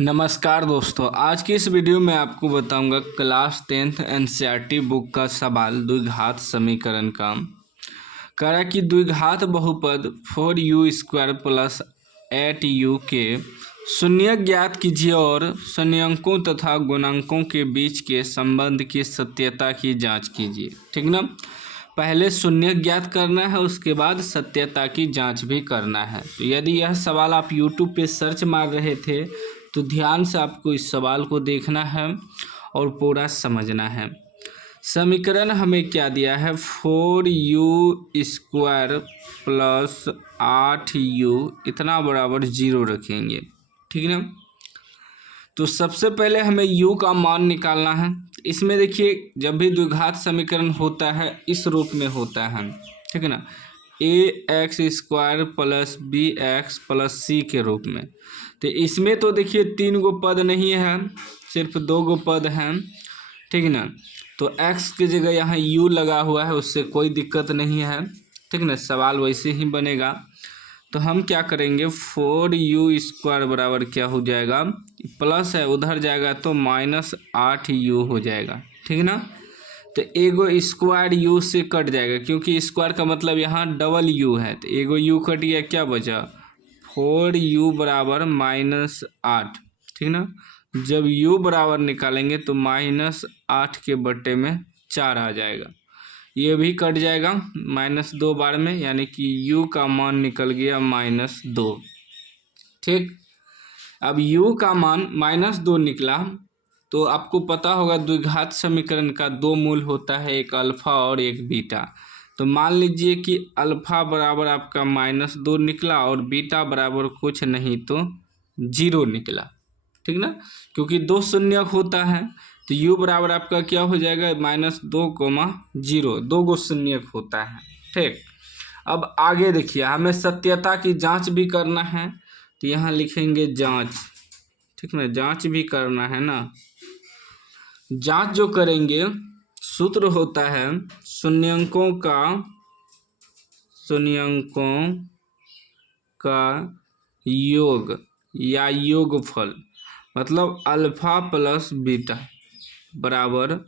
नमस्कार दोस्तों, आज की इस वीडियो में आपको बताऊंगा क्लास 10th एनसीईआरटी बुक का सवाल द्विघात समीकरण का। कह रहा कि द्विघात बहुपद 4u² प्लस 8u के शून्य ज्ञात कीजिए और शून्यंकों तथा गुणांकों के बीच के संबंध की सत्यता की जांच कीजिए। ठीक ना, पहले शून्य ज्ञात करना है, उसके बाद सत्यता की जांच भी करना है। तो यदि यह सवाल आप YouTube पे सर्च मार रहे थे तो ध्यान से आपको इस सवाल को देखना है और पूरा समझना है। समीकरण हमें क्या दिया है, 4u² प्लस 8u इतना बराबर 0 रखेंगे। ठीक ना, तो सबसे पहले हमें u का मान निकालना है। इसमें देखिए, जब भी द्विघात समीकरण होता है इस रूप में होता है। ठीक है ना, ax² plus bx plus c के रूप में। तो इसमें तो देखिए 3 गो पद नहीं है, सिर्फ 2 गो पद हैं। ठीक है ना, तो x की जगह यहाँ u लगा हुआ है, उससे कोई दिक्कत नहीं है। ठीक है ना, सवाल वैसे ही बनेगा। तो हम क्या करेंगे, 4u² बराबर क्या हो जाएगा, प्लस है उधर जाएगा तो -8u हो जाएगा। ठीक है ना, तो एगो स्क्वायर u से कट जाएगा, क्योंकि स्क्वायर का मतलब यहाँ डबल u है। तो एगो u कट गया, क्या बचा 4u बराबर -8। ठीक ना, जब u बराबर निकालेंगे तो -8 के बट्टे में 4 आ जाएगा। ये भी कट जाएगा -2 बार में, यानी कि u का मान निकल गया -2। ठीक, अब u का मान -2 निकला तो आपको पता होगा द्विघात समीकरण का 2 मूल होता है, एक अल्फा और एक बीटा। तो मान लीजिए कि अल्फा बराबर आपका -2 निकला और बीटा बराबर कुछ नहीं तो 0 निकला। ठीक ना, क्योंकि 2 शून्यक होता है तो u बराबर आपका क्या हो जाएगा, -2, 0, 2 गो शून्यक होता है। ठीक, अब आगे देखिए, हमें सत्यता की जांच भी करना है, तो यहाँ लिखेंगे जांच। ठीक ना, जांच भी करना है ना। जांच जो करेंगे, सूत्र होता है शून्यंकों का योग या योगफल, मतलब अल्फा प्लस बीटा बराबर,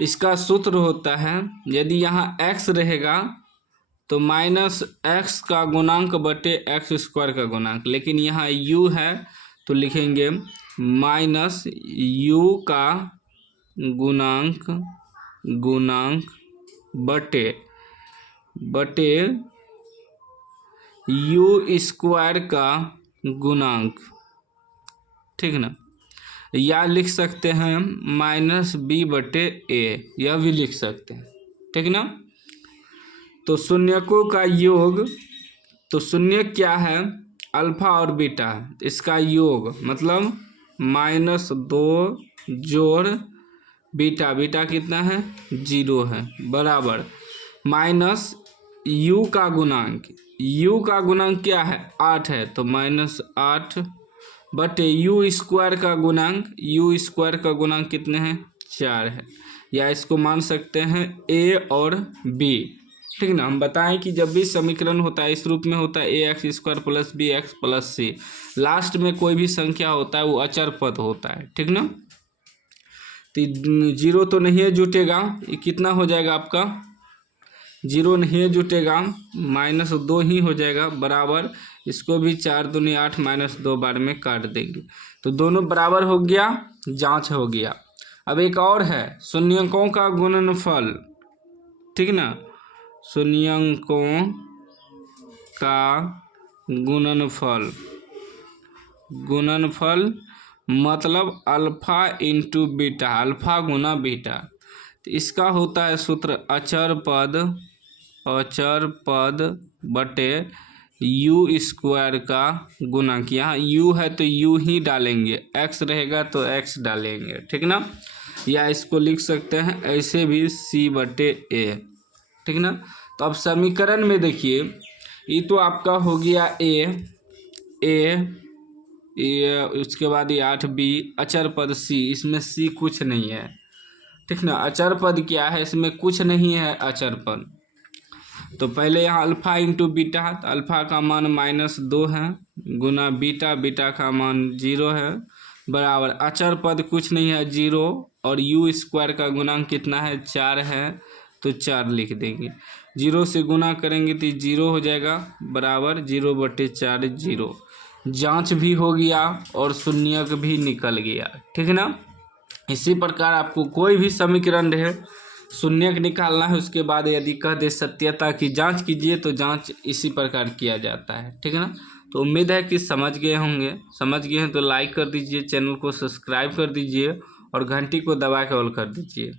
इसका सूत्र होता है, यदि यहाँ x रहेगा तो -x का गुणांक बटे x² का गुणांक, लेकिन यहाँ u है तो लिखेंगे -u का गुणांक बटे u² का गुणांक। ठीक ना, या लिख सकते हैं -b/a, यह भी लिख सकते हैं। ठीक ना, तो शून्यकों का योग, तो शून्य क्या है, अल्फा और बीटा, इसका योग मतलब -2 जोड़ बीटा, बीटा कितना है 0 है, बराबर -u का गुणांक, u का गुणांक क्या है 8 है, तो -8 बटे u² का गुणांक, u² का गुणांक कितने हैं 4 है, या इसको मान सकते हैं a और b। ठीक ना, हम बताएं कि जब भी समीकरण होता है इस रूप में होता है ax² plus bx plus c, last में कोई भी संख्या होता है वो अचर पद होता है। ठीक ना, तो 0 तो नहीं जुटेगा, ये कितना हो जाएगा आपका, 0 नहीं जुटेगा, -2 ही हो जाएगा, बराबर इसको भी 4 दूनी 8 -2 बार में काट देंगे, तो दोनों बराबर हो गया, जांच हो गया। अब एक और है शून्यकों का गुणनफल। ठीक ना, शून्यकों का गुणनफल मतलब अल्फा इंटू बीटा, अल्फा गुना बीटा। तो इसका होता है सूत्र अचर पद बटे u² का गुणांक। यहाँ u है तो u ही डालेंगे, x रहेगा तो x डालेंगे। ठीक ना, या इसको लिख सकते हैं ऐसे भी c/a। ठीक ना, तो अब समीकरण में देखिए, ये तो आपका हो गया a, उसके बाद ये 8b, अचर पद c, इसमें c कुछ नहीं है। ठीक ना, अचर पद क्या है, इसमें कुछ नहीं है अचर पद। तो पहले यहाँ अल्फ़ा इंटू बीटा, तो अल्फ़ा का मान -2 है गुना बीटा, बीटा का मान 0 है बराबर अचर पद कुछ नहीं है 0 और यू स्क्वायर का गुणांक कितना है 4 है तो 4 लिख देंगे। 0 से गुना करेंगे तो 0 हो जाएगा बराबर 0/4 0। जांच भी हो गया और शून्यक भी निकल गया, ठीक है ना। इसी प्रकार आपको कोई भी समीकरण रहे शून्यक निकालना है, उसके बाद यदि कह दे सत्यता की जांच कीजिए तो जांच इसी प्रकार किया जाता है, ठीक है ना। तो उम्मीद है कि समझ गए होंगे। समझ गए हैं तो लाइक कर दीजिए, चैनल को सब्सक्राइब कर दीजिए और घंटी को दबा के ऑल कर दीजिए।